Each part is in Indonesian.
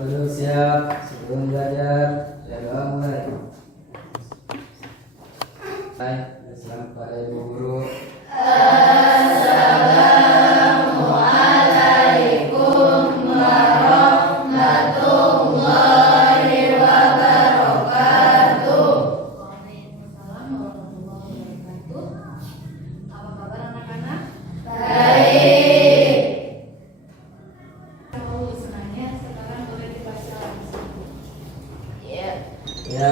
duduk siap sebelum belajar. Saya mulai. Baik, selamat pada ibu guru. Assalamualaikum warahmatullahi wabarakatuh. Waalaikumsalam warahmatullahi wabarakatuh. Apa kabar anak-anak? Baik. Kalau senangnya sekarang boleh dibaca langsung. Ya. Ya.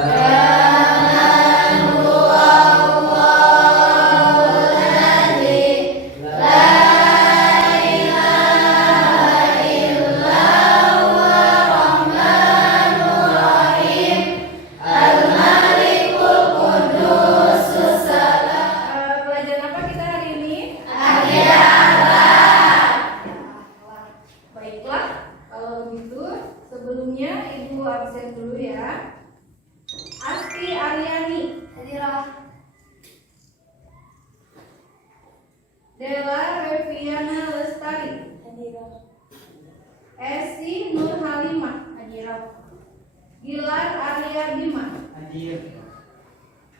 Baiklah, kalau begitu sebelumnya Ibu absen dulu ya. Asti Aryani hadirah. Dela Reviana Lestari hadirah. Esi Nur Halimah hadirah. Gilar Arya Bima Hadir.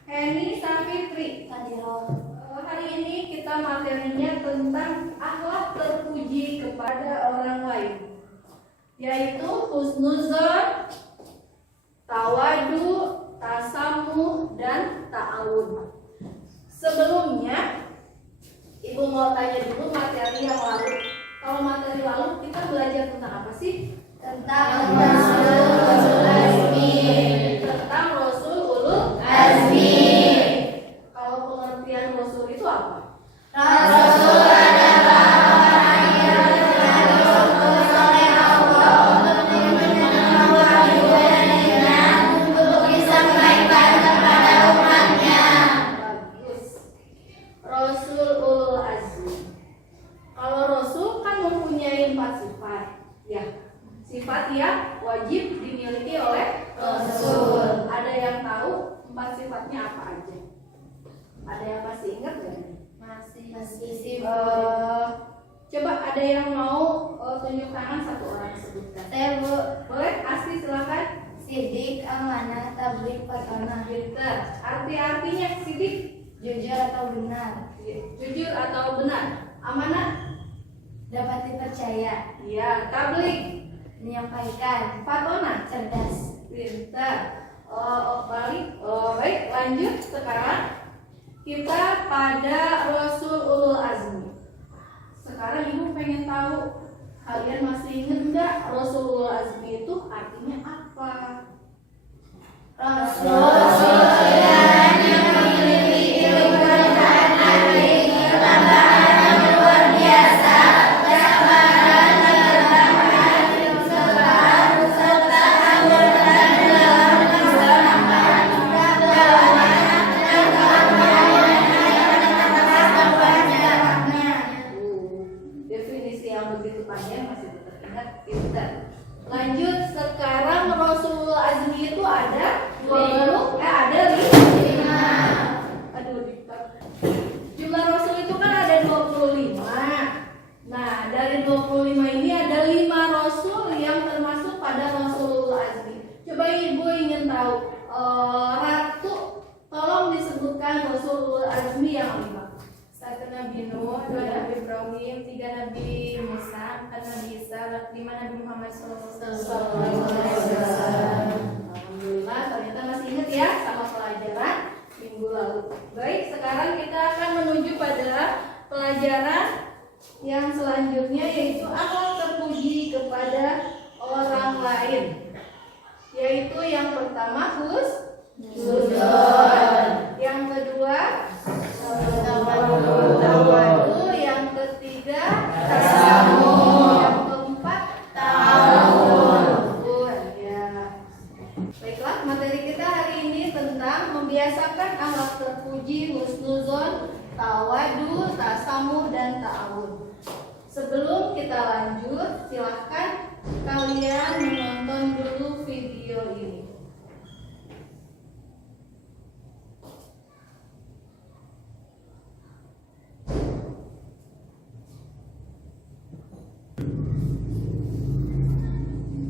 Heni Safitri hadirah. Hari ini kita materinya tentang akhlak terpuji kepada orang lain, yaitu husnuzon, tawadu, tasamuh, dan ta'awun. Sebelumnya, Ibu mau tanya dulu materi yang lalu. Kalau materi lalu kita belajar tentang apa sih? Tentang Rasul Azmi. Tentang Rasul Ulul Azmi. Kalau pengertian Rasul itu apa? Rasul adalah orang yang Rasul oleh Allah untuk wahyu-nya untuk disampaikan kepada umatnya. Bagus. Rasul Ulul Azmi. Kalau Rasul kan mempunyai 4 sifat, ya. Sifat yang wajib dimiliki oleh Rasul. Ada yang tahu 4 sifatnya apa aja? Ada yang masih ingat nggak? Masih. Coba ada yang mau tunjuk tangan, satu orang sebutkan. Saya Bu. Boleh? Asti silakan. Sidik, amanah, tabligh, fasana. Pinter. Artinya sidik, Jujur atau benar. jujur atau benar. Amanah, Dapat dipercaya. ya. Tabligh, Menyampaikan. fatona, Cerdas. pinter. Baik, lanjut sekarang. Kita pada Rasul Ulul Azmi. Sekarang Ibu pengen tahu, kalian masih ingat nggak Rasul Ulul Azmi itu artinya apa? Rasul yang memiliki ilmu dan arti ketambahan yang luar biasa, kesabaran serta kemudahan dalam melaksanakan Definisi yang begitu panjang masih tetap ingat, pinter. Lanjut sekarang Rasul Azmi itu ada 20, ada 5. Aduh, jumlah Rasul itu kan ada 25. Nah, dari 25 ini ada 5 Rasul yang termasuk pada Rasul Azmi. Coba Ibu ingin tahu, Ratu, tolong disebutkan Rasul Azmi yang 5. 1 Nabi Nuh, 2 Nabi Ibrahim, 3 Nabi Musa, 4 Nabi Isa, 5 Nabi Muhammad SAW. Alhamdulillah, ternyata masih ingat ya sama pelajaran minggu lalu. Baik, sekarang kita akan menuju pada pelajaran yang selanjutnya, yaitu akhlak terpuji kepada orang lain. Yaitu yang pertama husnuzon, yang kedua tawadu, yang ketiga tasamuh, yang keempat ta'awun. Ya. Baiklah, materi kita hari ini tentang membiasakan akhlak terpuji, husnuzon, tawadu, tasamuh, dan ta'awun. Sebelum kita lanjut, silahkan kalian menonton dulu video ini.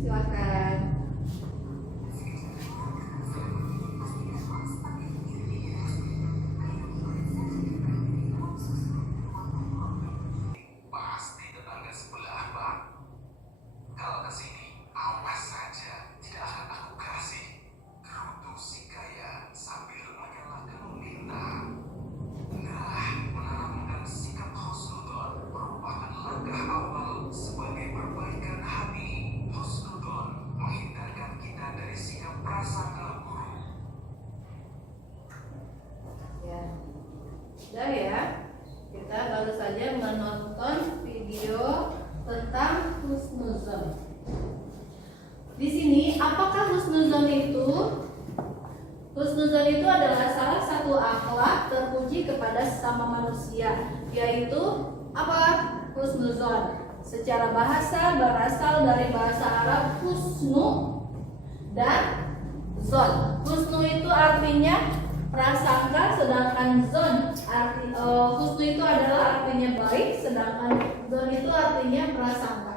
Silakan. Sudah ya. Kita baru saja menonton video tentang husnuzon. Di sini apakah husnuzon itu? Husnuzon itu adalah salah satu akhlak terpuji kepada sesama manusia, yaitu apa? Husnuzon. Secara bahasa berasal dari bahasa Arab husnu dan zon. Husnu itu artinya prasangka, sedangkan zon husnu itu adalah artinya baik, sedangkan zon itu artinya prasangka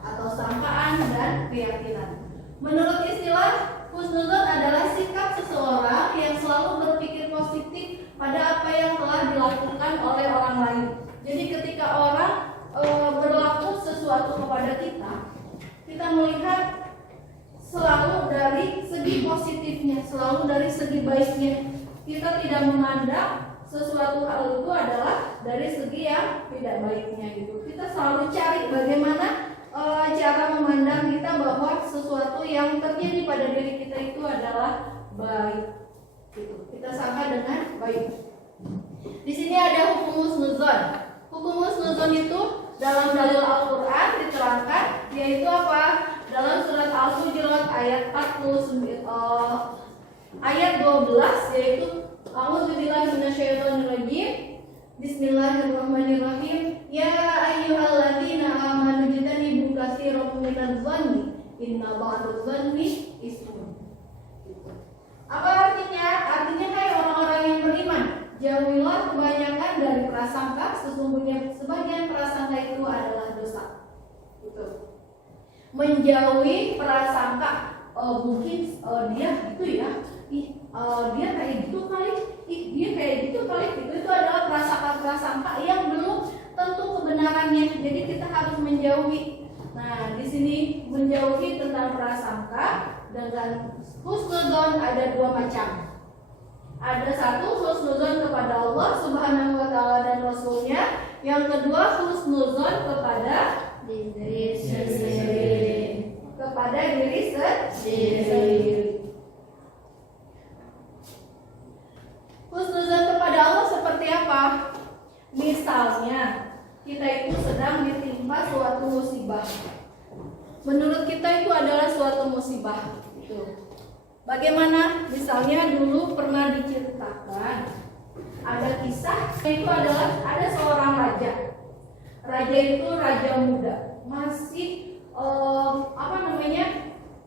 atau sangkaan dan keyakinan. Menurut istilah, husnuzon adalah sikap seseorang yang selalu berpikir positif pada apa yang telah dilakukan oleh orang lain. Jadi ketika orang berlaku sesuatu kepada kita, kita melihat selalu dari segi positifnya, selalu dari segi baiknya. Kita tidak memandang sesuatu hal itu adalah dari segi yang tidak baiknya gitu. Kita selalu cari bagaimana cara memandang kita bahwa sesuatu yang terjadi pada diri kita itu adalah baik. Gitu. Kita sangka dengan baik. Di sini ada hukum husnuzon. Hukum husnuzon itu dalam dalil Al-Quran diterangkan, yaitu apa? Dalam surat Al-Hujurat ayat 49, ayat 12, yaitu A'udzubillahi minasyaitonirrajim. Bismillahirrahmanirrahim. Ya ayyuhalladzina amanu jtanibu katsiran minadh-dhanni inna ba'dadh-dhanni ismun. Apa artinya? Artinya hai orang-orang yang beriman, jauhilah kebanyakan dari prasangka, sesungguhnya sebagian prasangka itu adalah dosa. Gitu. Menjauhi prasangka, mungkin dia gitu ya, dia kayak gitu kali, dia kayak gitu kali, itu adalah prasangka yang belum tentu kebenarannya. Jadi kita harus menjauhi. Nah, di sini menjauhi tentang prasangka dengan husnuzon ada dua macam. Ada satu husnuzon kepada Allah Subhanahu wa taala dan Rasulnya, yang kedua husnuzon kepada diri sendiri. Kepada diri sendiri. Husnuzon kepada Allah seperti apa? Misalnya kita itu sedang ditimpa suatu musibah. Menurut kita itu adalah suatu musibah. Bagaimana? Misalnya dulu pernah diceritakan ada kisah, itu adalah ada seorang raja. Raja itu raja muda, masih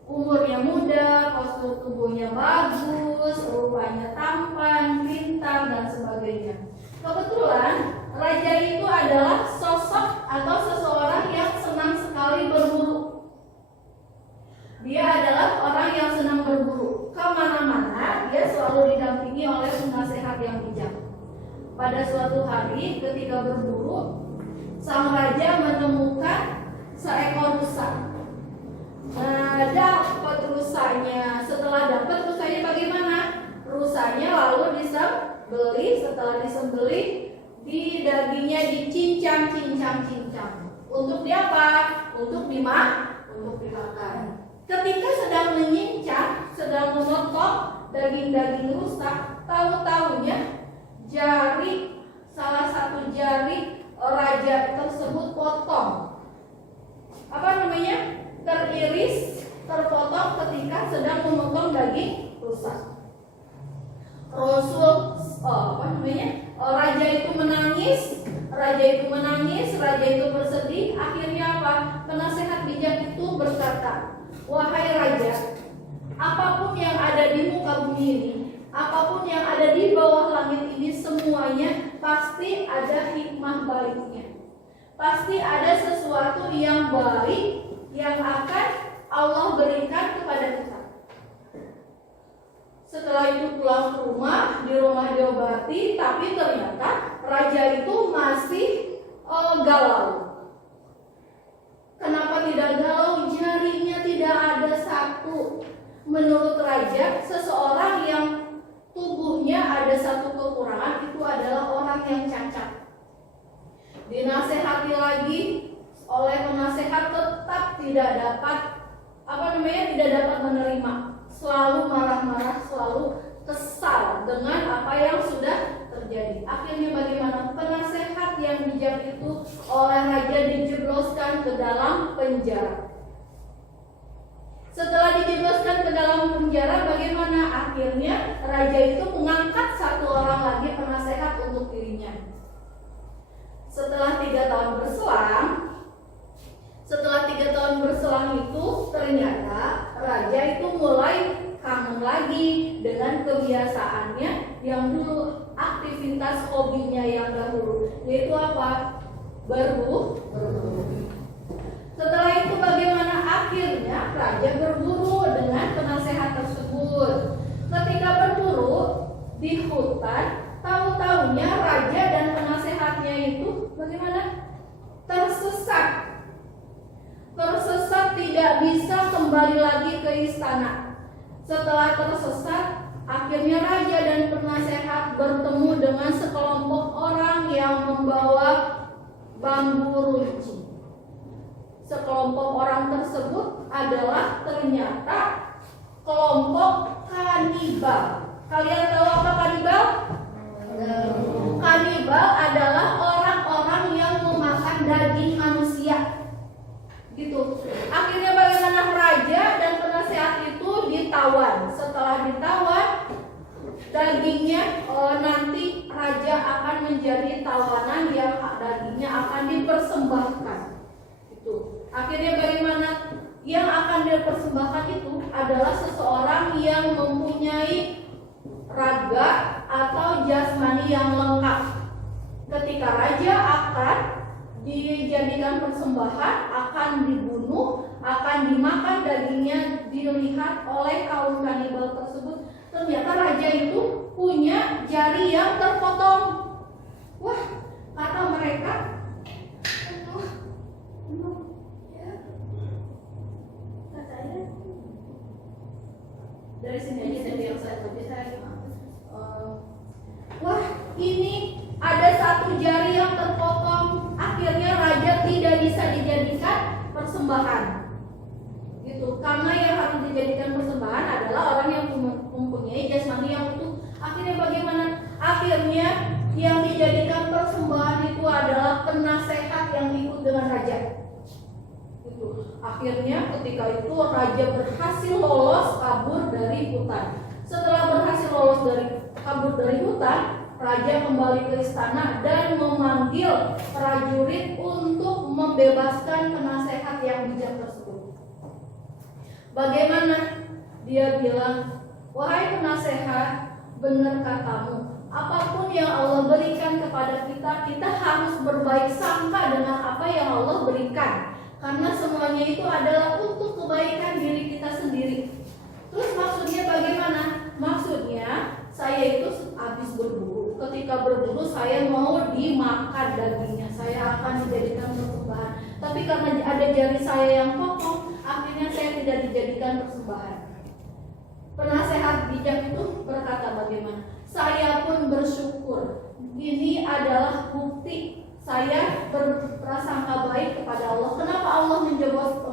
umurnya muda, postur tubuhnya bagus, rupanya tampan, pintar dan sebagainya. Kebetulan raja itu adalah sosok atau seseorang yang senang sekali berburu. Dia adalah orang yang senang berburu. Kemana-mana dia selalu didampingi oleh penasehat yang bijak. Pada suatu hari ketika berburu, sang raja menemukan seekor rusa. Dapat rusanya. Setelah dapat rusanya bagaimana? Rusanya lalu disembelih. Setelah disembelih, di dagingnya dicincang. Untuk diapa? Untuk dimakan. Ketika sedang menyincang, sedang memotong daging-daging rusa, tahu-tahunya salah satu jari raja tersebut potong. Teriris, terpotong ketika sedang memotong daging rusa. Raja itu menangis, raja itu bersedih. Akhirnya apa? Penasehat bijak itu berkata, wahai raja, apapun yang ada di muka bumi ini, apapun yang ada di bawah langit ini, semuanya pasti ada hikmah baiknya. Pasti ada sesuatu yang baik yang akan Allah berikan kepada kita. Setelah itu pulang ke rumah, di rumah diobati, tapi ternyata raja itu masih galau. Kenapa tidak galau? Jarinya tidak ada satu. Menurut raja, seseorang yang tubuhnya ada satu kekurangan itu adalah orang yang cacat. Dinasehati lagi oleh penasehat, tetap tidak dapat menerima. Selalu marah-marah, selalu kesal dengan apa yang sudah terjadi. Akhirnya bagaimana? Penasehat yang bijak itu oleh raja dijebloskan ke dalam penjara. Setelah dijebloskan ke dalam penjara, bagaimana? Akhirnya raja itu mengangkat satu orang lagi penasehat untuk dirinya. Setelah 3 tahun berselang itu ternyata raja itu mulai kangen lagi dengan kebiasaannya yang dulu, aktivitas hobinya yang dahulu, yaitu apa? Berburu. Setelah itu bagaimana? Akhirnya raja berburu dengan penasehat tersebut. Ketika berburu di hutan, tahu-tahunya raja dan penasehatnya itu bagaimana? Tersesat, tidak bisa kembali lagi ke istana. Setelah tersesat, akhirnya raja dan penasehat bertemu dengan sekelompok orang yang membawa bambu runcing. Sekelompok orang tersebut adalah ternyata kelompok kanibal. Kalian tahu apa kanibal? Kanibal adalah orang-orang yang memakan daging manusia. Gitu. Akhirnya bagaimana? Raja dan penasehat itu ditawan. Setelah ditawan, dagingnya nanti raja akan menjadi tawanan yang dagingnya akan dipersembahkan. Itu. Akhirnya bagaimana? Yang akan dipersembahkan itu adalah seseorang yang mempunyai raga atau jasmani yang lengkap. Ketika raja akan dijadikan persembahan, akan dibunuh, akan dimakan dagingnya, dilihat oleh kaum kanibal tersebut. Ternyata raja itu punya jari yang terpotong. Wah, kata mereka, katanya dari sini aja dari yang saya tulis wah, ini ada satu jari yang terpotong. Akhirnya raja tidak bisa dijadikan persembahan. Gitu. Karena yang harus dijadikan persembahan adalah orang yang mempunyai jasmani yang utuh. Akhirnya bagaimana? Akhirnya yang dijadikan persembahan itu adalah penasehat yang ikut dengan raja. Gitu. Akhirnya ketika itu raja berhasil lolos kabur dari hutan. Setelah berhasil lolos kabur dari hutan, raja kembali ke istana dan memanggil prajurit untuk membebaskan penasehat yang bijak tersebut. Bagaimana? Dia bilang, wahai penasehat, benar katamu, apapun yang Allah berikan kepada kita, kita harus berbaik sangka dengan apa yang Allah berikan. Karena semuanya itu adalah untuk kebaikan diri kita sendiri. Terus maksudnya bagaimana? Maksudnya saya itu habis berburu. Ketika berburu saya mau dimakan dagingnya, saya akan dijadikan persembahan. Tapi karena ada jari saya yang potong, akhirnya saya tidak dijadikan persembahan. Penasehat bijak itu berkata bagaimana? Saya pun bersyukur. Ini adalah bukti saya berprasangka baik kepada Allah. Kenapa Allah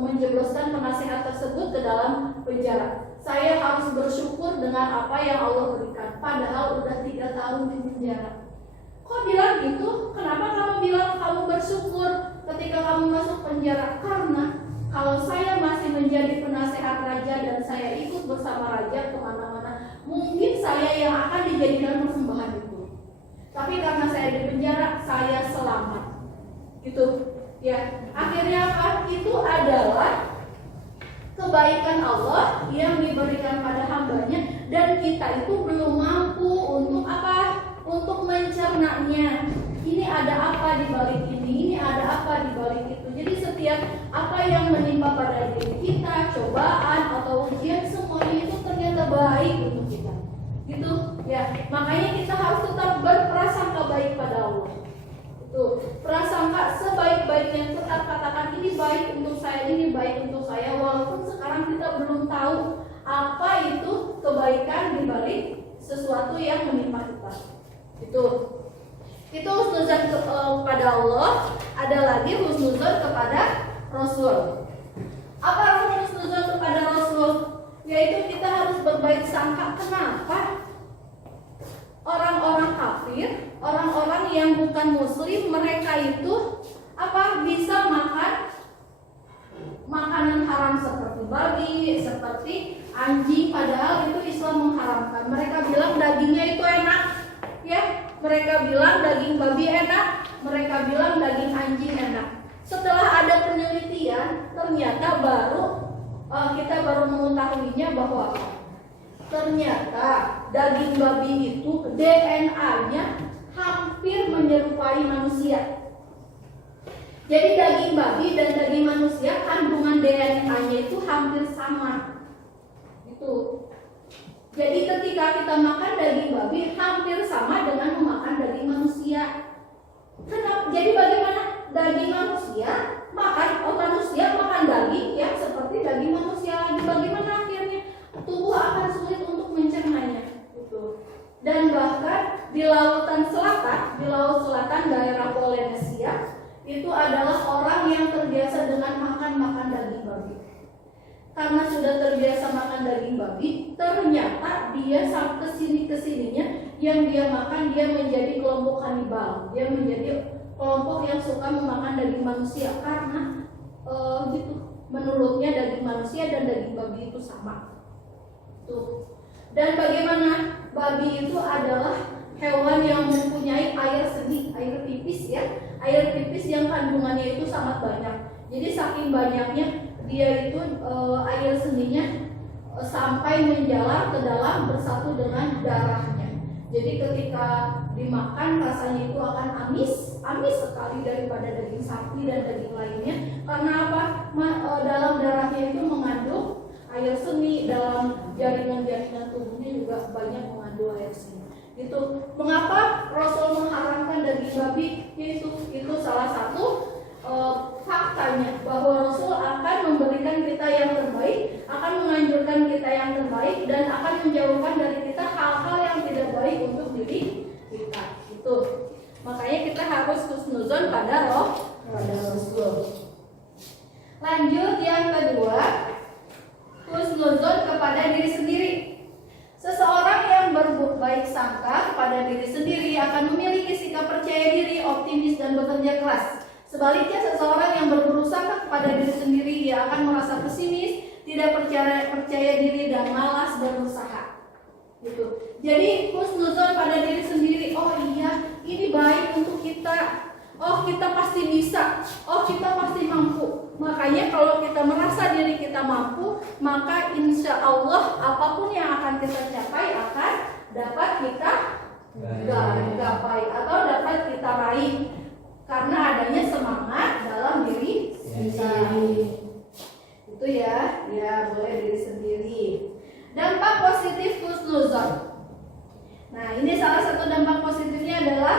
menjebloskan penasehat tersebut ke dalam penjara? Saya harus bersyukur dengan apa yang Allah berikan. Padahal udah 3 tahun di penjara. Kok bilang gitu? Kenapa kamu bilang kamu bersyukur ketika kamu masuk penjara? Karena kalau saya masih menjadi penasehat raja dan saya ikut bersama raja kemana-mana, mungkin saya yang akan dijadikan persembahan itu. Tapi karena saya di penjara, saya selamat. Gitu. Ya. Akhirnya apa? Itu adalah kebaikan Allah yang diberikan pada hambanya, dan kita itu belum mampu untuk apa? Untuk mencernanya. Ini ada apa di balik ini ada apa di balik itu. Jadi setiap apa yang menimpa pada diri kita, cobaan atau ujian, semuanya itu ternyata baik untuk kita. Gitu ya. Makanya kita harus tetap berprasangka baik pada Allah. Prasangka sebaik-baiknya, tetap katakan ini baik untuk saya, ini baik untuk saya, walaupun sekarang kita belum tahu apa itu kebaikan di balik sesuatu yang menimpa kita. Itu husnuzan kepada Allah. Ada lagi husnuzan kepada Rasul. Apa husnuzan kepada Rasul? Yaitu kita harus berbaik sangka. Kenapa? Orang-orang kafir, orang yang bukan muslim mereka itu bisa makan makanan haram seperti babi, seperti anjing, padahal itu Islam mengharamkan. Mereka bilang dagingnya itu enak, ya. Mereka bilang daging babi enak, mereka bilang daging anjing enak. Setelah ada penelitian, ternyata kita baru mengetahuinya bahwa ternyata daging babi itu DNA-nya hampir menyerupai manusia. Jadi daging babi dan daging manusia kandungan DNA-nya itu hampir sama. Gitu. Jadi ketika kita makan daging babi hampir sama dengan memakan daging manusia. Kenapa? Jadi bagaimana? Daging manusia makan daging yang seperti daging manusia lagi. Bagaimana akhirnya? Tubuh akan sulit untuk mencernanya. Gitu. Dan bahkan di laut selatan daerah Polinesia itu adalah orang yang terbiasa dengan makan daging babi. Karena sudah terbiasa makan daging babi, ternyata dia sampai kesininya yang dia makan dia menjadi kelompok kanibal. Dia menjadi kelompok yang suka memakan daging manusia karena menurutnya daging manusia dan daging babi itu sama. Tuh. Dan bagaimana? Babi itu adalah hewan yang mempunyai air seni, air pipis ya. Air pipis yang kandungannya itu sangat banyak. Jadi saking banyaknya dia itu air seninya sampai menjalar ke dalam bersatu dengan darahnya. Jadi ketika dimakan rasanya itu akan amis sekali daripada daging sapi dan daging lainnya. Karena apa? Dalam darahnya itu mengandung air seni, dalam jaringan-jaringan tubuhnya juga banyak mengandung air seni. Itu mengapa Rasul mengharamkan daging babi? Itu salah satu faktanya bahwa Rasul akan memberikan kita yang terbaik, akan menganjurkan kita yang terbaik, dan akan menjauhkan dari kita hal-hal yang tidak baik untuk diri kita. Itu makanya kita harus husnuzon pada Rasul. Lanjut yang kedua, husnuzon kepada diri sendiri. Seseorang yang berbaik sangka kepada diri sendiri akan memiliki sikap percaya diri, optimis, dan bekerja keras. Sebaliknya, seseorang yang berburuk sangka kepada diri sendiri, dia akan merasa pesimis, tidak percaya diri, dan malas berusaha. Gitu. Jadi husnuzon pada diri sendiri. Oh iya, ini baik untuk kita. Oh kita pasti bisa. Oh kita pasti mampu. Makanya kalau kita merasa diri kita mampu, maka insya Allah apapun yang akan kita capai akan dapat kita gapai atau dapat kita raih. Karena adanya semangat dalam diri sendiri. Itu ya boleh diri sendiri. Dampak positif husnuzon. Nah, ini salah satu dampak positifnya adalah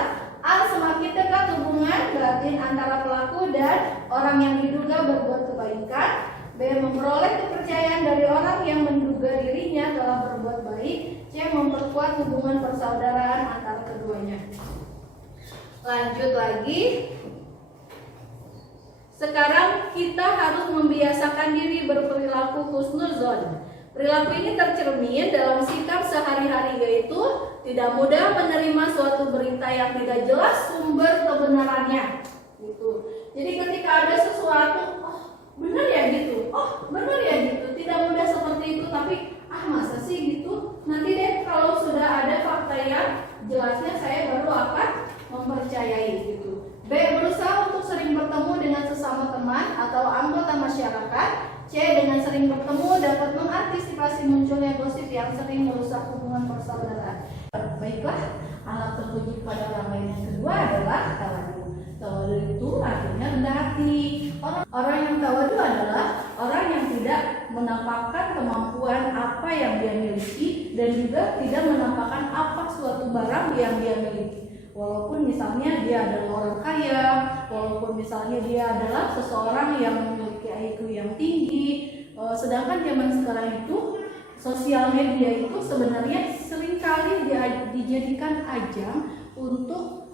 semakin dekat hubungan batin antara pelaku dan orang yang diduga berbuat kebaikan. B. Memperoleh kepercayaan dari orang yang menduga dirinya telah berbuat baik. C. Memperkuat hubungan persaudaraan antara keduanya. Lanjut lagi. Sekarang kita harus membiasakan diri berperilaku husnuzon. Perilaku ini tercermin dalam sikap sehari-hari, yaitu tidak mudah menerima suatu berita yang tidak jelas sumber kebenarannya. Gitu. Jadi ketika ada sesuatu, benar ya gitu, benar ya gitu, tidak mudah seperti itu, tapi masa sih gitu. Nanti deh kalau sudah ada fakta yang jelasnya saya baru akan mempercayai gitu. B. Berusaha untuk sering bertemu dengan sesama teman atau anggota masyarakat. C. Dengan sering bertemu dapat mengantisipasi munculnya gosip yang sering merusak hubungan persaudaraan. Baiklah, alat terpuji kepada orang lain yang kedua adalah tawadu. Tawadu itu artinya rendah hati. Orang yang tawadu adalah orang yang tidak menampakkan kemampuan apa yang dia miliki dan juga tidak menampakkan apa suatu barang yang dia miliki. Walaupun misalnya dia adalah orang kaya, walaupun misalnya dia adalah seseorang yang memiliki IQ yang tinggi, sedangkan zaman sekarang itu sosial media itu sebenarnya seringkali dijadikan ajang untuk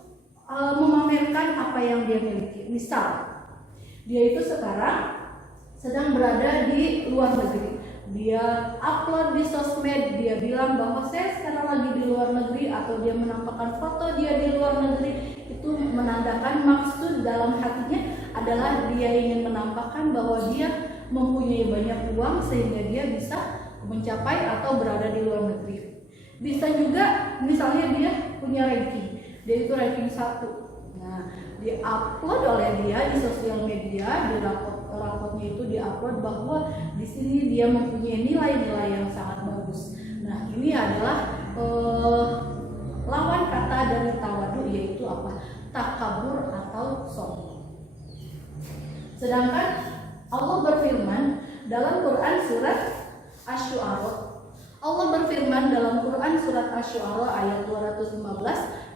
memamerkan apa yang dia miliki. Misal, dia itu sekarang sedang berada di luar negeri. Dia upload di sosmed, dia bilang bahwa saya sekarang lagi di luar negeri, atau dia menampakkan foto dia di luar negeri. adalah dia ingin menampakkan bahwa dia mempunyai banyak uang sehingga dia bisa mencapai atau berada di luar negeri. Bisa juga misalnya dia punya ranking, dia itu ranking 1. Nah, diupload oleh dia di sosial media, di rapotnya itu diupload bahwa di sini dia mempunyai nilai-nilai yang sangat bagus. Nah, ini adalah lawan kata dari tawadu, yaitu apa? Takabur atau sombong. Sedangkan Allah berfirman dalam Quran surat Asy-Syu'ara. Allah berfirman dalam Quran surat Asy-Syu'ara ayat 215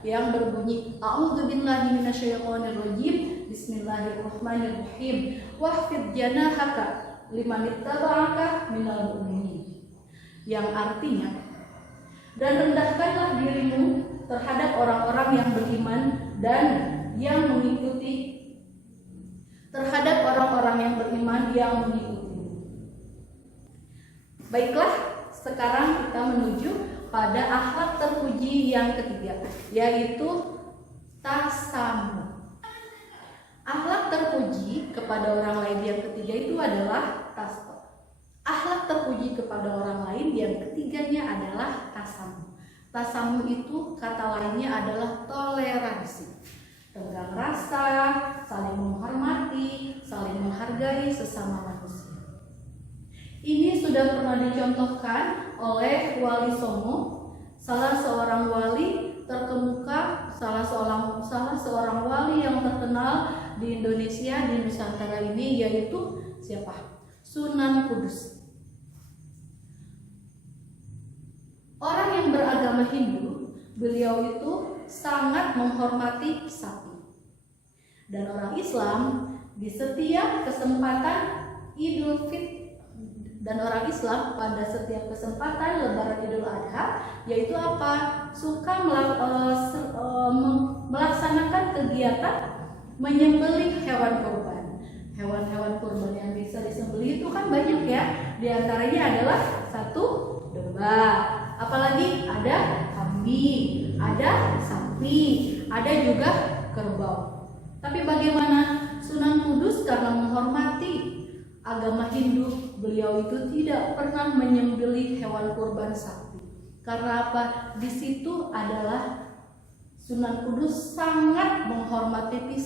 yang berbunyi, A'udzubillahi minasyaitonirrajim, Bismillahirrahmanirrahim, wahfid janahaka liman ittaba'aka minal mu'minin. Yang artinya, dan rendahkanlah dirimu terhadap orang-orang yang beriman dan yang mengikuti, terhadap orang-orang yang beriman yang mengikuti. Baiklah, sekarang kita menuju pada akhlak terpuji yang ketiga, yaitu tasamuh. Akhlak terpuji kepada orang lain yang ketiga itu adalah akhlak terpuji kepada orang lain yang ketiganya adalah tasamuh. Tasamuh itu kata lainnya adalah toleransi, tenggang rasa, saling menghormati, saling menghargai sesama manusia. Ini sudah pernah dicontohkan oleh Wali Songo, salah seorang wali terkemuka, salah seorang wali yang terkenal di Indonesia, di Nusantara ini, yaitu siapa? Sunan Kudus. Orang yang beragama Hindu, beliau itu sangat menghormati sapi. Dan orang Islam di setiap kesempatan Idul Fitri, dan orang Islam pada setiap kesempatan Lebaran Idul Adha, yaitu apa? Suka melaksanakan kegiatan menyembelih hewan kurban. Hewan-hewan kurban yang bisa disembelih itu kan banyak ya. Di antaranya adalah 1 domba, apalagi ada kambing, ada sapi, ada juga kerbau. Tapi bagaimana Sunan Kudus karena menghormati agama Hindu, beliau itu tidak pernah menyembelih hewan kurban sapi. Karena apa? Di situ adalah Sunan Kudus sangat menghormati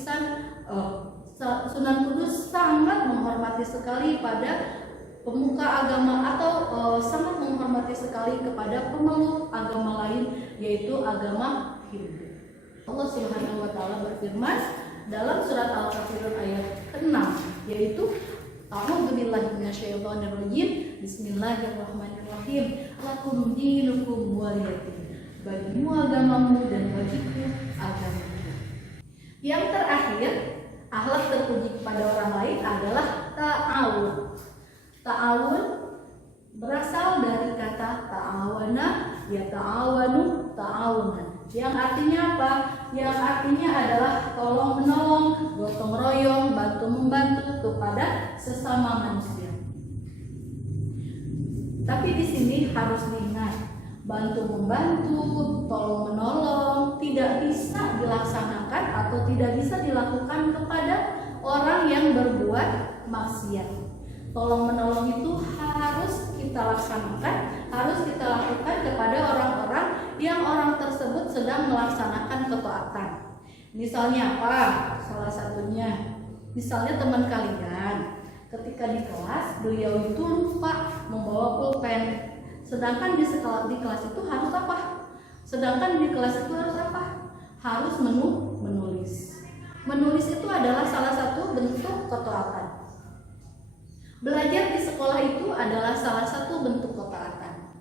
Sunan Kudus sangat menghormati sekali pada pemuka agama atau sangat menghormati sekali kepada pemeluk agama lain, yaitu agama Hindu. Allah Subhanahu wa taala berfirman dalam surat Al-Kafirun ayat ke-6, yaitu A'udzubillahi minasyaitonirrajim, Bismillahirrahmanirrahim, lakum dinukum waliyadin. Bagimu agamamu dan bagiku agamaku. Yang terakhir, akhlak terpuji kepada orang lain adalah ta'awun. Ta'awun berasal dari kata ta'awana, ya ta'awanu ta'awunan. Yang artinya apa? Yang artinya adalah tolong menolong, gotong royong, bantu membantu kepada sesama manusia. Tapi di sini harus diingat, bantu membantu, tolong menolong tidak bisa dilaksanakan atau tidak bisa dilakukan kepada orang yang berbuat maksiat. Tolong menolong itu harus kita laksanakan, harus kita lakukan kepada orang-orang yang orang tersebut sedang melaksanakan ketaatan. Misalnya apa? Salah satunya, misalnya teman kalian ketika di kelas beliau itu lupa membawa pulpen. Sedangkan di kelas itu harus apa? Harus menulis. Menulis itu adalah salah satu bentuk ketaatan. Belajar di sekolah itu adalah salah satu bentuk ketaatan.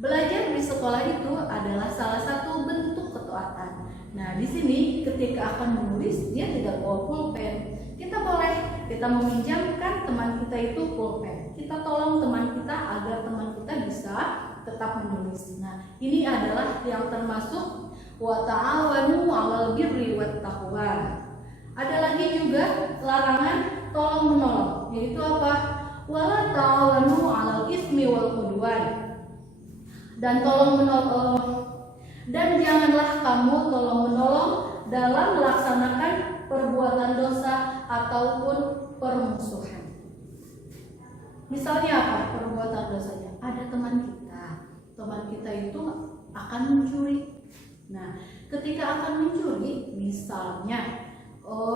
Belajar di sekolah itu adalah salah satu bentuk ketaatan. Nah, di sini ketika akan menulis dia tidak bawa pulpen. Kita meminjamkan teman kita itu pulpen. Kita tolong teman kita agar teman kita bisa tetap menulis. Nah, ini adalah yang termasuk wa ta'awanu 'alal birri wat taqwa. Ada lagi juga larangan tolong menolong, yaitu apa? Wala ta'awanu 'alal ismi wal 'udwan. Dan janganlah kamu tolong menolong dalam melaksanakan perbuatan dosa ataupun permusuhan. Misalnya apa perbuatan dosanya? Ada teman kita itu akan mencuri. Nah, ketika akan mencuri, misalnya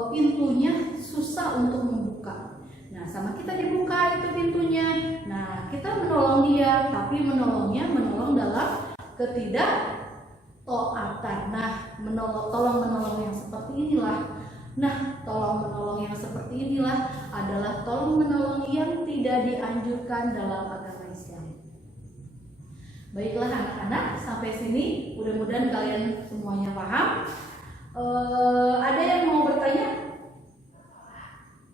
pintunya susah untuk membuka. Nah, sama kita dibuka itu pintunya. Nah, kita menolong dia, tapi menolong dalam ketidaktaatan. Nah, tolong menolong yang seperti inilah. Nah, tolong menolong yang seperti inilah adalah tolong menolong yang tidak dianjurkan dalam agama Islam. Baiklah anak-anak, sampai sini mudah-mudahan kalian semuanya paham. Ada yang mau bertanya?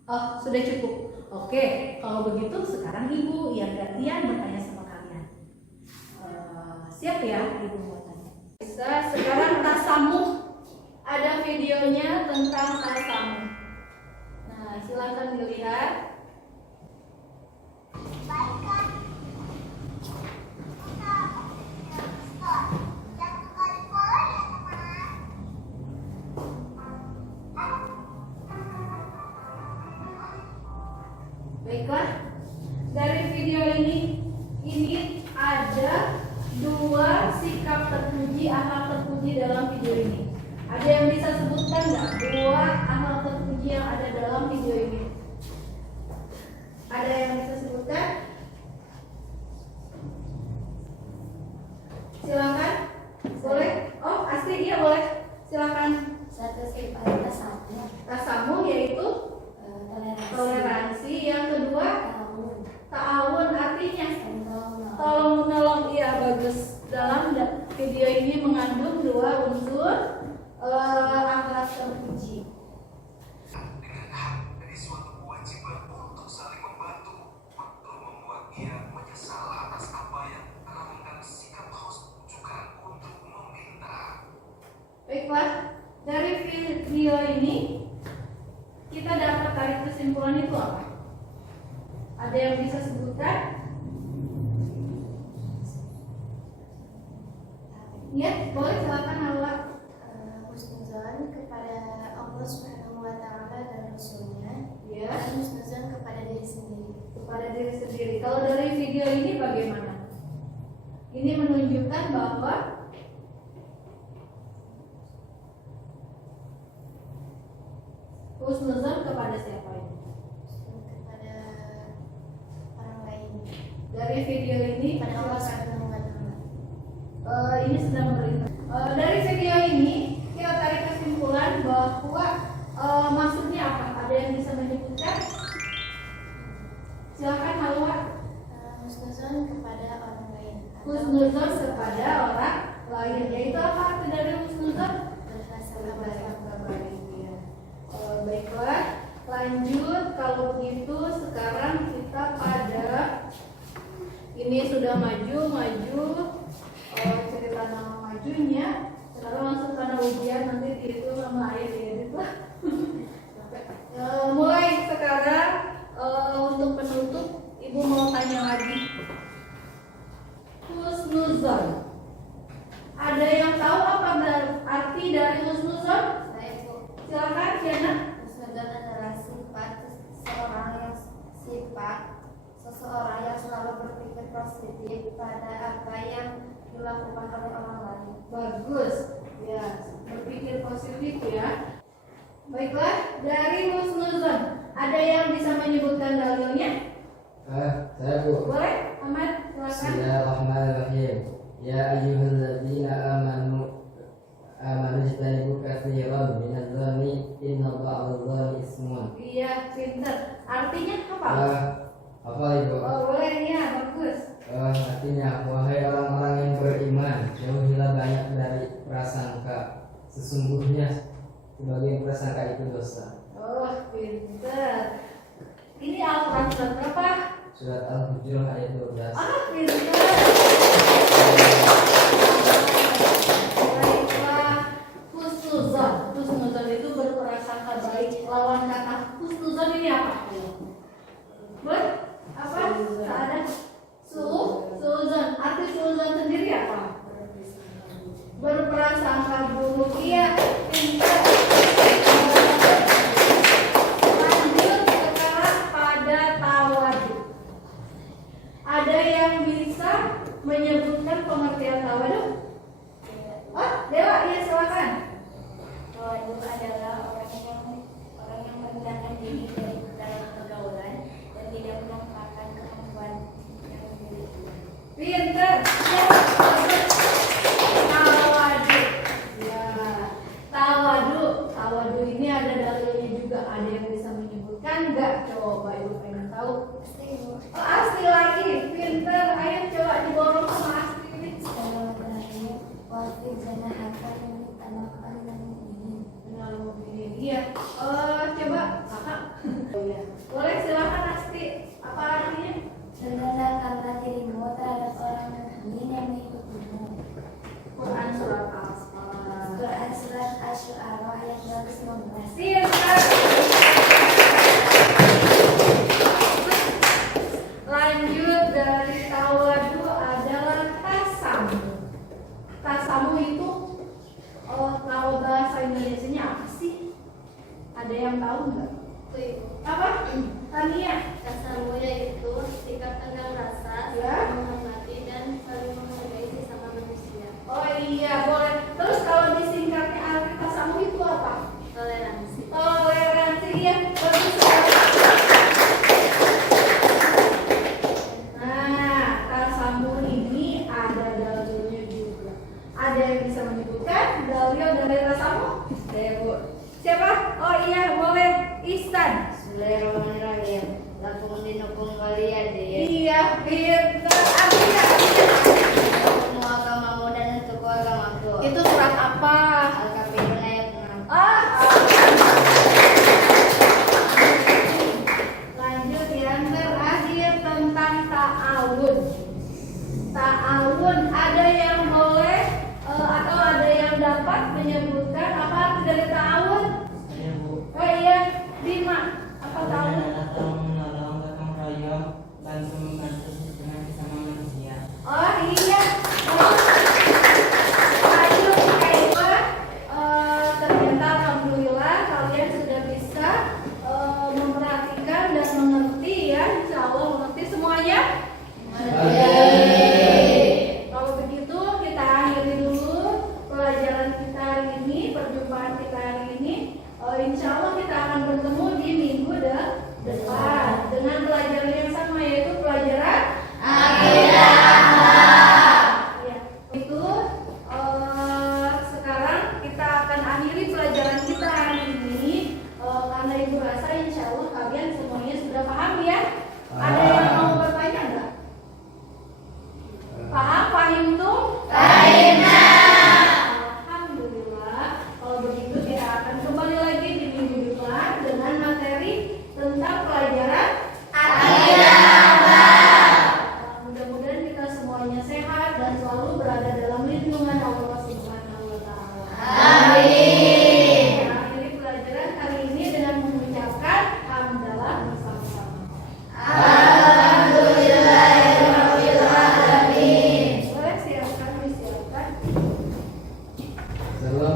Oh, sudah cukup. Oke, kalau begitu sekarang Ibu yang gantian bertanya sama kalian. Siap ya Ibu mau tanya? Bisa. Sekarang tasamuh. Ada videonya tentang tasamuh. Nah, silakan dilihat. Baiklah, dari video ini ada 2 sikap terpuji, akhlak terpuji dalam video ini. Ada yang bisa sebutkan nggak 2 akhlak terpuji yang ada dalam video ini? Ada yang bisa sebutkan? Silakan. Boleh? Oh, Asti, iya boleh. Silakan. Satu sifat tasamuh. Tasamuh yaitu toleransi. Yang kedua, ta'awun, artinya tolong menolong. Iya, bagus. Dalam video ini mengandung 2 unsur akhlak terpuji. Dengan hak dari suatu kewajiban untuk saling membantu, perlu membuat ia menyesal atas apa yang telah sikap harus tunjukkan untuk meminta. Baiklah, dari video ini kita dapat tarik kesimpulan itu apa? Ada yang bisa sebutkan? Ya, boleh, silakan Hawa. Husnuzon kepada Allah Subhanahu wa Ta'ala dan Rasulnya, Ya, dan husnuzon kepada diri sendiri. kepada diri sendiri. Kalau dari video ini bagaimana? Ini menunjukkan bahwa husnuzon kepada siapa ini? Kepada orang lain. Dari video ini Kepada Allah silakan. Subhanahu wa Ta'ala. Ini sedang memberikan. Dari video ini kita tarik kesimpulan bahwa maksudnya apa? Ada yang bisa menyebutkan? Silakan Halwa. Husnuzon kepada orang lain. Husnuzon kepada orang lain. Yaitu apa arti dari husnuzon? Berprasangka baik. Berprasangka baik. Ya. Baiklah, lanjut. Kalau begitu sekarang kita pada ini sudah maju. Cerita nama majunya. Sekarang langsung karena ujian nanti itu nama ayah diedit lah. Mulai sekarang untuk penutup Ibu mau tanya lagi. Husnuzon. Ada yang tahu apa arti dari husnuzon? Saya Bu. Silakan Diana. Husnuzon adalah seseorang yang selalu berpikir positif pada apa yang dilakukan oleh orang lain. Bagus. Ya, berpikir positif ya. Baiklah, dari husnuzon ada yang bisa menyebutkan dalilnya? Saya Bu. Boleh, Ahmad, silakan. Bismillahirrahmanirrahim. Ya ayyuhalladzina amanu ijtanibu katsiran minadh-dhanni inna ba'dadh-dhanni ismun. Iya, pinter. Artinya apa? Apa Ibu? Oh, boleh ya, bagus. Artinya, wahai orang-orang yang beriman, jauhilah banyak dari prasangka. Sesungguhnya sebagian prasangka itu dosa. Oh, pinter. Ini Al-Quran surat berapa? Surat Al-Hujurat ayat 12. Ah, pinter. Baiklah, husnuzon. Husnuzon itu berprasangka baik. Lawan kata husnuzon ini apa? Apa? Ada suuzon. Arti suuzon sendiri apa? Berprasangka buruk. Iya, pintar. ada yang bisa menyebutkan nggak? Coba ibu pengen tahu. Oh, Asti lagi, pinter. Ayo coba diborong sama Asti ini. Iya. Coba kakak. Iya. Boleh silakan Asti. Apa artinya? Rendahkanlah dirimu terhadap orang lain yang mengikutimu. Quran surat Al-Asr. Quran surat Asy-Syu'ara ayat 215. Pinter. Lanjut dari tawadu adalah tasamu. Tasamu itu kalau bahasa Indonesianya apa sih? Ada yang tahu nggak? Apa? Tania. Tasamu yaitu sikap tenang rasa, Ya. menghormati dan saling menghargai sesama manusia. Oh iya, boleh. Terus kalau disingkatnya arti tasamu itu apa? Toleransi. Toleransi ya, bagus sekali. Nah, tasamu ini ada dalilnya juga. Ada yang bisa menyebutkan dalil dari tasamu? Bu. Siapa? Oh iya, boleh. Ihsan. Bismillahirrahmanirrahim. Lakum dinukum waliyadin. Iya, pintar. Artinya. Semua agamamu dan untukku agamaku. Itu surat apa? Al-Kafirun ayat 6. Lanjut yang terakhir tentang ta'awun. Ta'awun ada yang boleh atau ada yang dapat menyebutkan apa arti dari ta'awun? Iya Bu. Oh iya, Bima. Apa ta'awun? Adalah saling menolong, gotong royong, bantu membantu dengan sesama manusia. Oh iya. Lanjut Kaifa. Ternyata alhamdulillah kalian sudah bisa memperhatikan dan mengerti ya. Insya Allah mengerti semuanya. Kalau begitu kita akhiri dulu pelajaran kita hari ini, perjumpaan kita hari ini. Insya Allah kita akan bertemu di minggu depan dengan pelajaran yang sama yaitu pelajaran ya. Itu sekarang kita akan akhiri pelajaran kita hari ini karena ibu rasa insya Allah kalian semuanya sudah paham ya. Ada yang mau bertanya nggak? Paham? Paham tuh? Alhamdulillah. Kalau begitu kita akan kembali lagi di minggu depan dengan materi tentang pelajaran mudah-mudahan kita semuanya sehat dan selalu berada dalam lindungan Allah Subhanahu wa taala. Amin. Akhiri pelajaran kali ini dengan mengucapkan hamdalah bersama-sama. Boleh silakan disiapkan. Salam